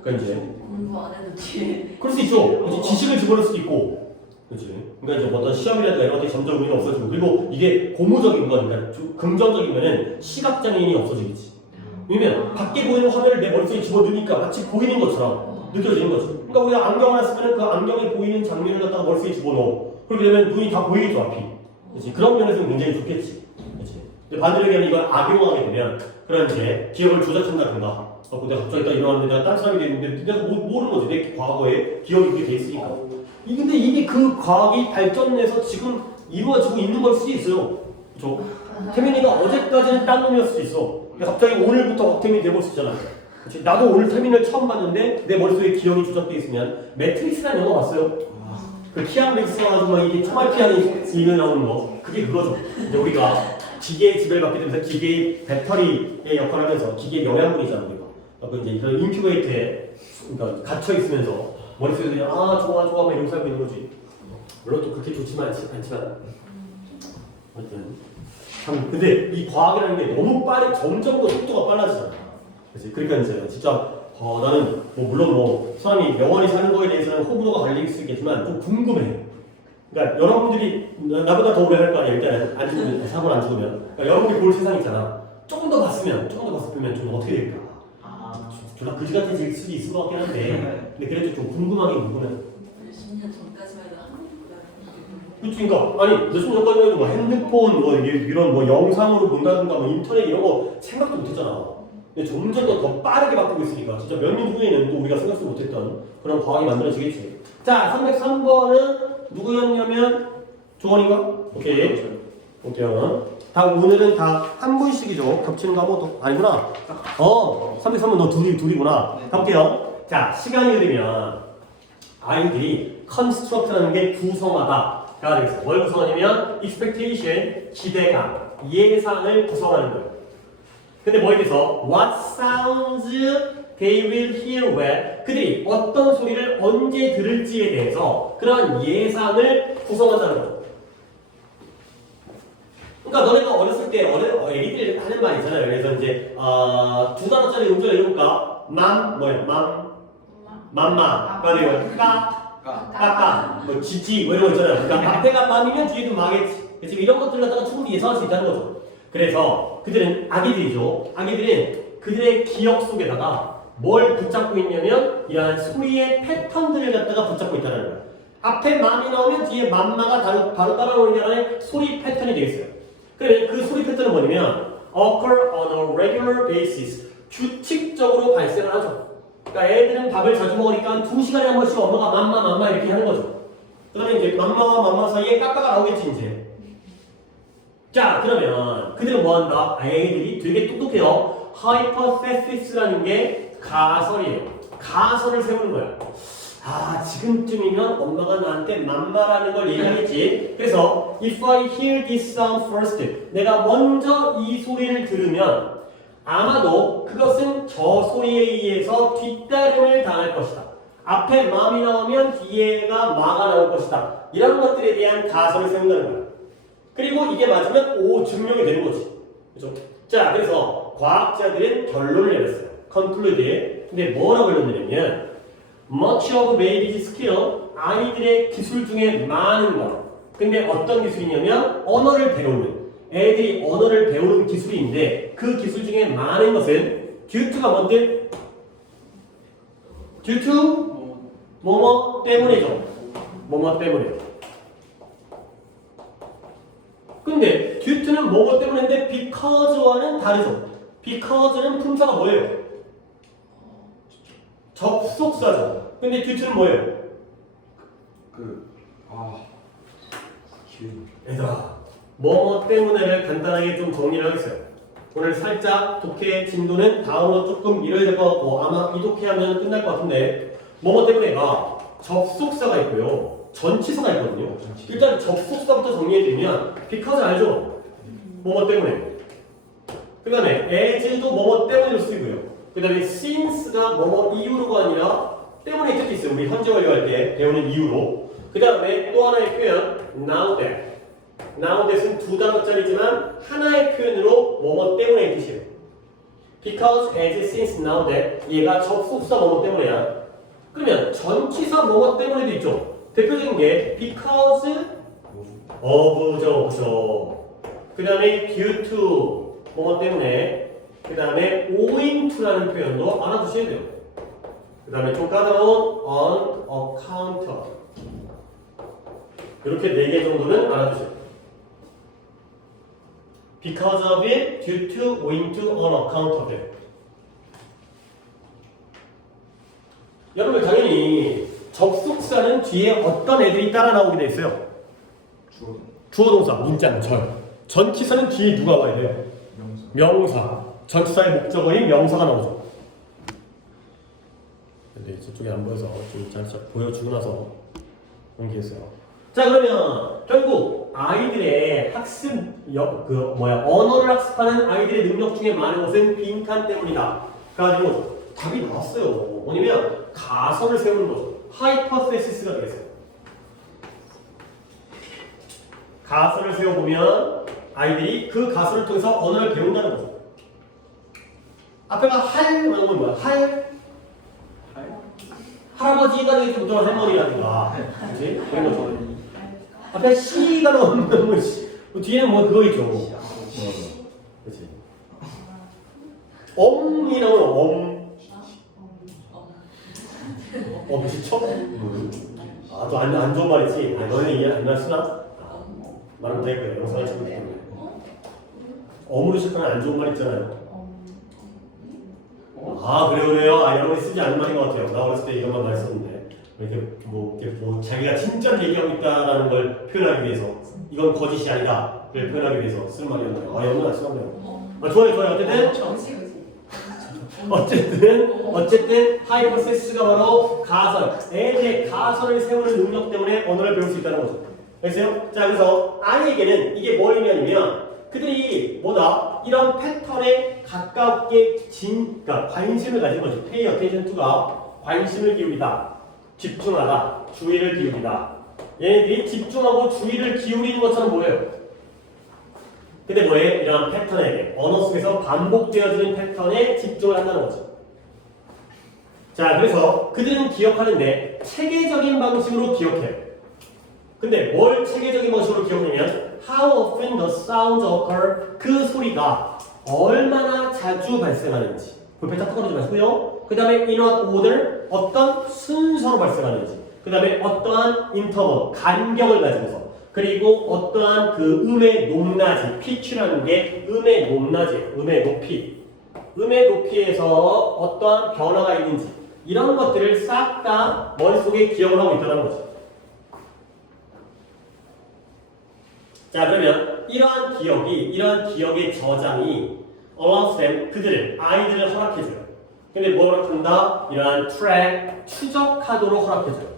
그러니까 이제 공부 안 해도 뒤에 그럴 수 있죠. 이제 지식을 집어넣을 수도 있고, 그렇지. 그러니까 이제 어떤 시험이라든가 이런 것들이 점점 의미가 없어지고, 그리고 이게 고무적인 거니까 긍정적인 거는 시각장애인이 없어지겠지. 왜냐면 밖에 보이는 화면을 내 머릿속에 집어넣으니까 마치 보이는 것처럼 느껴지는 거죠. 그러니까 우리가 안경을 쓰면 그 안경에 보이는 장면을 갖다가 머릿속에 집어넣어. 그렇게 되면 눈이 다 보이겠죠, 앞이. 그렇지? 그런 면에서는 굉장히 좋겠지. 그렇지? 근데 반대로 얘기하면 이걸 악용하게 되면 그런 이제 기억을 조작한다든가 내가 갑자기 딱 일어났는데 내가 다른 사람이 됐는데 내가 모르는 거지. 내 과거에 기억이 그렇게 돼 있으니까. 근데 이미 그 과학이 발전해서 지금 이루어지고 있는 걸 수도 있어요. 그렇죠? 태민이가 어제까지는 딴 놈이었을 수 있어. 근데 갑자기 오늘부터 박태민이 돼볼 수 있잖아. 그치? 나도 오늘 태민을 처음 봤는데 내 머릿속에 기억이 조작돼 있으면 매트릭스라는 영화 봤어요? 그 키아누 리브스가 가지고 막 이게 초말피아니 이거 나오는 거 그게 그거죠. 이제 우리가 기계의 지배를 받게 되면서 기계의 배터리의 역할을 하면서 기계의 영양분이잖아 우리가. 그 이제 이런 인큐베이터에 그러니까 갇혀 있으면서 머릿속에 그냥 아 좋아 막 이러고 살고 있는 거지. 물론 또 그렇게 좋지만 않지만 어쨌든 참 근데 이 과학이라는 게 너무 점점 더 속도가 빨라지잖아. 그렇지? 그러니까 이제 진짜 나는 물론 사람이 영원히 사는 거에 대해서는 호불호가 갈릴 수 있겠지만 좀 궁금해. 그러니까 여러분들이 나보다 더 오래 할 거 아니야. 일단 안 죽으면 사고를 안 죽으면 그러니까 여러분들이 볼 세상 있잖아. 조금 더 봤으면 좀 어떻게 될까? 졸라 그지 같아질 수도 있을 것 같긴 한데 근데 그래도 좀 궁금하긴 궁금해. 10년 전까지만 해도 한국보다 그치, 그러니까 아니 몇십 년 전까지는 뭐 핸드폰 이런 영상으로 본다든가 인터넷 이런 거 생각도 못했잖아. 근데 점점 더 빠르게 바뀌고 있으니까 진짜 몇 년 후에는 또 우리가 생각도 못했던 그런 과학이 만들어지겠지. 자, 303번은 누구였냐면 조원이가? 오케이. 다 오늘은 다 한 분씩이죠. 겹치는 거 아무것도 아니구나. 303번 너 둘이구나. 가볼게요. 자, 시간이 흐르면 아이들이 construct라는 게 구성하다가 되겠어요. 뭘 구성하냐면 expectation, 기대감, 예상을 구성하는 거예요. 근데 뭐에 대해서 what sounds they will hear when 그들이 어떤 소리를 언제 들을지에 대해서 그런 예상을 구성한다는 거예요. 그러니까 너네가 어렸을 때 애기들 하는 말 있잖아요. 그래서 이제 2단어짜리 음절 읽어볼까? 맘마가 되고 까까 지지 이런 거 있잖아요. 그러니까 앞에가 맘이면 뒤에도 마겠지. 그치? 이런 것들 갖다가 충분히 예상할 수 있다는 거죠. 그래서 그들은 아기들이죠. 아기들은 그들의 기억 속에다가 뭘 붙잡고 있냐면 이러한 소리의 패턴들을 갖다가 붙잡고 있다는 거예요. 앞에 맘이 나오면 뒤에 맘마가 바로 따라오는 하나의 소리 패턴이 되겠어요. 그러면 그 소리 패턴은 뭐냐면 occur on a regular basis 규칙적으로 발생을 하죠. 그러니까 애들은 밥을 자주 먹으니까 2시간에 한 번씩 엄마가 맘마 이렇게 하는 거죠. 그 다음에 이제 맘마와 맘마 사이에 까까가 나오겠지 이제. 자, 그러면 그들은 뭐한다? 애들이 되게 똑똑해요. hypothesis라는 게 가설이에요. 가설을 세우는 거야. 지금쯤이면 엄마가 나한테 맘마라는 걸 얘기하겠지. 그래서 if I hear this sound first, 내가 먼저 이 소리를 들으면 아마도 그것은 저 소리에 의해서 뒤따름을 당할 것이다. 앞에 맘이 나오면 뒤에가 마가 나올 것이다. 이런 것들에 대한 가설을 세운다는 거야. 그리고 이게 맞으면 증명이 되는 거지. 그죠? 자, 그래서 과학자들은 결론을 내렸어요. conclude. 근데 뭐라고 결론내냐면 much of baby's skill, 아이들의 기술 중에 많은 것. 근데 어떤 기술이냐면 언어를 배우는, 애들이 언어를 배우는 기술인데 그 기술 중에 많은 것은 due to가 뭔데? due to 뭐뭐 때문이죠. 뭐뭐 때문에. 근데 due to는 뭐뭐 때문인데 because와는 다르죠. because는 품사가 뭐예요? 접속사죠. 근데 due to는 뭐예요? 얘들아, 뭐뭐 때문에를 간단하게 좀 정리를 하겠어요. 오늘 살짝 독해 진도는 다음으로 조금 미뤄야 될 것 같고 아마 이 독해하면 끝날 것 같은데 뭐뭐 때문에가 접속사가 있고요. 전치사가 있거든요. 일단 접속사부터 정리해드리면 because 알죠? 뭐뭐 때문에. 그 다음에 as도 뭐뭐 때문에로 쓰이고요. 그 다음에 since가 뭐뭐 이유로가 아니라 때문에 뜻이 있어요. 우리 현재 완료할 때 배우는 이유로. 그 다음에 또 하나의 표현 now that. now that은 2단어짜리지만 하나의 표현으로 뭐뭐 때문에 뜻이에요. because, as, since, now that 얘가 접속사 뭐뭐 때문에야. 그러면 전치사 뭐뭐 때문에도 있죠. 대표적인 게 because of죠. 그 다음에 due to 뭐뭐 때문에 그 다음에 owing to라는 표현도 알아두셔야 돼요. 그 다음에 좀 까다로운 on account of. 이렇게 4개 정도는 알아두셔야 돼요. Because of it, due to, owing to, on account of it. 여러분 당연히 접속사는 뒤에 어떤 애들이 따라 나오게 돼 있어요? 주어 동사, 문장, 전치사는 뒤에 누가 와야 돼요? 명사. 전치사의 목적어인 명사가 나오죠. 근데 저쪽에 안 보여서 좀 잘 보여주고 나서 그런 게 있어요. 자 그러면 결국 아이들의 학습 언어를 학습하는 아이들의 능력 중에 많은 것은 빈칸 때문이다. 그래가지고 답이 나왔어요. 뭐냐면 가설을 세우는 거죠. 하이퍼세시스가 되겠어요. 가설을 세워보면 아이들이 그 가설을 통해서 언어를 배운다는 거죠. 앞에가 할이라는 건 뭐야? 할아버지가 되겠죠. 보통 할머니라든가. 그치? 그런 거죠. 앞에 시가 나오면 뭐 뒤에는 뭐 그거 있죠. 그치? 엄이라고 엄지척? 아, 또 안 좋은 말이지. 너네 이해 안 쓰나? 말은 될 거예요. 영상을 찍기 때문에. 엄으로 시작하는 안 좋은 말 있잖아요. 아, 그래요. 아, 여러분이 쓰지 않는 말인 것 같아요. 나 어렸을 때 이런 말 썼는데. 이렇게 뭐 자기가 진짜를 얘기하고 있다라는 걸 표현하기 위해서. 이건 거짓이 아니다. 그걸 표현하기 위해서 쓰는 말이었나요? 아, 영문 안 쓰나요? 아, 좋아요. 어쨌든 하이퍼세스가 바로 가설, 애들의 가설을 세우는 능력 때문에 언어를 배울 수 있다는 거죠. 됐어요? 자, 그래서 아이에게는 이게 뭘 의미하냐면 그들이 이런 패턴에 가깝게 그러니까 관심을 가진 거죠. pay attention to가 관심을 기울이다, 집중하다, 주의를 기울이다. 얘네들이 집중하고 주의를 기울이는 것처럼 보여요. 근데 뭐예요? 이런 패턴에게 언어 속에서 반복되어지는 패턴에 집중을 한다는 거죠. 자, 그래서 그들은 기억하는데 체계적인 방식으로 기억해요. 근데 뭘 체계적인 방식으로 기억하냐면 how often the sounds occur, 그 소리가 얼마나 자주 발생하는지. 볼펜 딱 끊어지지 마시고요. 그 다음에 in what order, 어떤 순서로 발생하는지. 그 다음에 어떠한 interval, 간격을 가지고서. 그리고 어떠한 그 음의 높낮이, pitch라는 게 음의 높낮이에요. 음의 높이. 음의 높이에서 어떠한 변화가 있는지 이런 것들을 싹 다 머릿속에 기억을 하고 있다는 거죠. 자, 그러면 이러한 기억의 저장이 allows them, 아이들을 허락해줘요. 근데 뭐 허락한다? 이러한 트랙, 추적하도록 허락해줘요.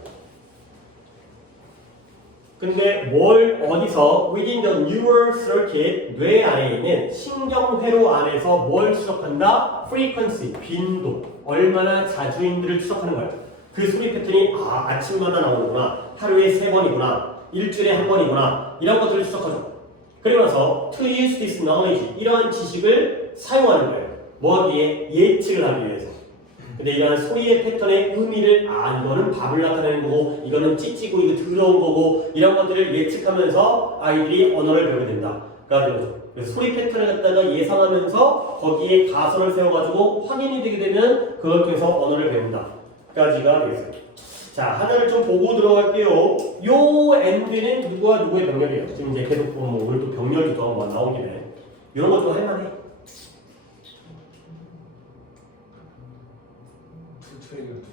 근데 어디서 within the neural circuit, 뇌 안에 있는 신경회로 안에서 뭘 추적한다? frequency, 빈도, 얼마나 자주인들을 추적하는 거예요. 그 소리 패턴이 아침마다 나오는구나, 하루에 3번이구나, 일주일에 1번이구나, 이런 것들을 추적하죠. 그리고 나서 to use this knowledge, 이러한 지식을 사용하는 거예요. 뭐 하기에? 예측을 하기 위해서. 근데 이러한 소리의 패턴의 의미를 이거는 밥을 나타내는 거고 이거는 찌찌고 이거 더러운 거고 이런 것들을 예측하면서 아이들이 언어를 배우게 된다. 그래서 소리 패턴을 갖다가 예상하면서 거기에 가설을 세워가지고 확인이 되게 되면 그걸 통해서 언어를 배운다. 까지가 되겠어요. 자, 하나를 좀 보고 들어갈게요. 요 end는 누구와 누구의 병렬이에요? 지금 이제 계속 보면 오늘 또 병렬도 또 나온 김에 이런 것도 할만해.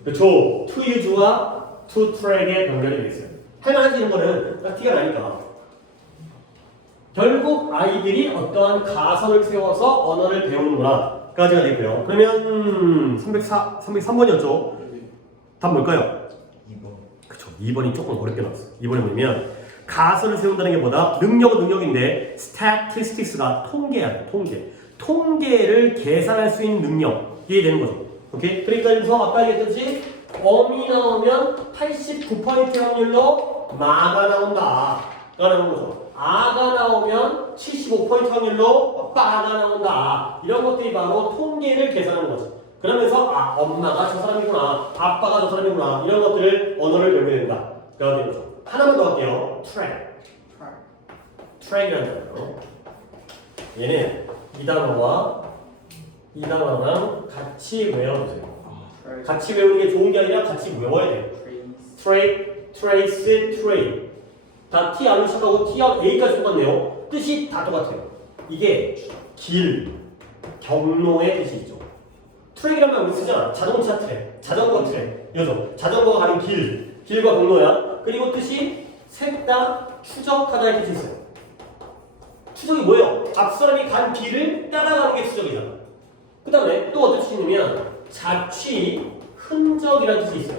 그렇죠. to use와 to track의 병렬이 되겠어요. 할만하지 이런 거는 딱 티가 나니까. 결국 아이들이 어떠한 가설을 세워서 언어를 배우는구나 까지가 되고요. 그러면 303번이었죠. 답 뭘까요? 2번. 그쵸. 2번이 조금 어렵게 나왔어요. 2번이 뭐냐면 가설을 세운다는 게 뭐다? 능력은 능력인데 statistics가 통계야. 통계를 계산할 수 있는 능력이 되는 거죠. 오케이? 그러니까 여기서 아까 얘기했듯이 엄이 나오면 89% 확률로 마가 나온다. 라는 거죠. 아가 나오면 75% 확률로 빠가 나온다. 이런 것들이 바로 통계를 계산하는 거죠. 그러면서 엄마가 저 사람이구나, 아빠가 저 사람이구나 이런 것들을 언어를 배우게 된다. 그런 거죠. 하나만 더 할게요. 트랙이라는 단어. 얘는 이 단어와 이 단어랑 같이 외워주세요. 아, 같이 외우는 게 좋은 게 아니라 같이 외워야 돼요. trace, 다 T R로 시작하고 T R A까지 똑같네요. 뜻이 다 똑같아요. 이게 길, 경로의 뜻이 있죠. 트랙이란 말 우리 쓰잖아. 자동차 트랙, 자전거 트랙, 여기서 자전거가 가는 길과 경로야. 그리고 뜻이 셋 다 추적하다의 뜻이 있어요. 추적이 뭐예요? 앞 사람이 간 길을 따라가는 게 추적이잖아. 그 다음에 또 어떤 뜻이 있냐면 자취, 흔적이라는 뜻이 있어요.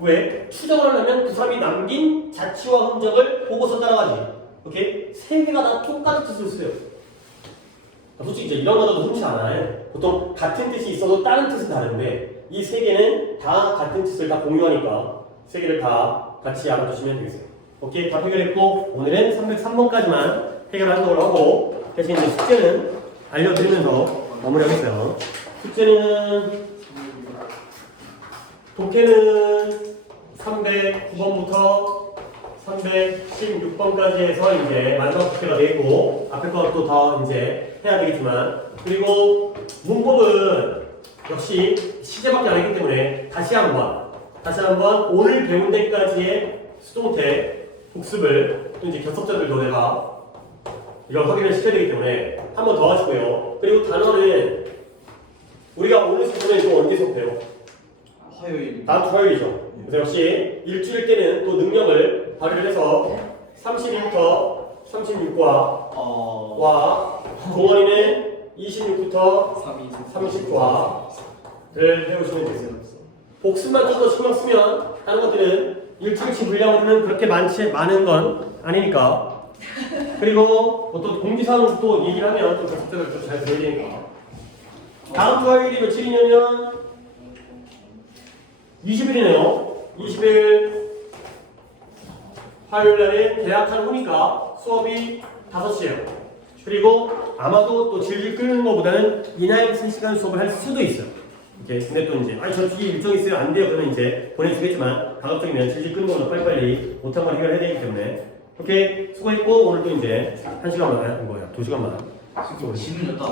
왜? 추적을 하려면 그 사람이 남긴 자취와 흔적을 보고서 따라가지. 오케이? 세 개가 다 똑같은 뜻을 써요. 솔직히 이제 이런 거도 흔치 않아요. 보통 같은 뜻이 있어도 다른 뜻은 다른데 이 세 개는 다 같은 뜻을 다 공유하니까 세 개를 다 같이 알아두시면 되겠어요. 오케이? 다 해결했고 오늘은 303번까지만 해결하는 걸로 하고 대신 이제 숙제는 알려드리면서 마무리하겠어요. 숙제는 독해는 309번부터 316번까지 해서 이제 마지막 숙제가 되고 앞에 것도 더 이제 해야 되겠지만 그리고 문법은 역시 시제밖에 안 했기 때문에 다시 한번 오늘 배운 데까지의 수동태 복습을 또 이제 결석자들도 내가 이걸 확인을 시켜야 되기 때문에 한 번 더 하시고요. 그리고 단어는 우리가 오늘 수업은 또 언제 수업해요? 화요일. 다음 주 화요일이죠. 그래서 역시 일주일 때는 또 능력을 발휘를 해서 32부터 36과와 동원이는 26부터 30과를 해오시면 되겠어요. 복습만 좀 더 신경 쓰면 다른 것들은 일주일치 분량으로는 그렇게 많은 건 아니니까. 그리고 또 공지사항 또 얘기를 하면 좀 접속자들 좀 잘 들어야 되니까. 다음 주 화요일이 며칠이냐면 20일이네요. 20일 화요일 날에 계약하는 후니까 수업이 5시에요. 그리고 아마도 또 질질 끄는 것보다는 이날 3시간 수업을 할 수도 있어요. 이렇게 근데 또 이제 저 뒤에 일정이 있어요. 안 돼요. 그러면 이제 보내주겠지만 가급적이면 질질 끄는 거는 빨리빨리 못한 걸 해결해야 되기 때문에 오케이 수고했고 오늘도 이제 1시간만 한 거예요. 2시간만. 지금 였다.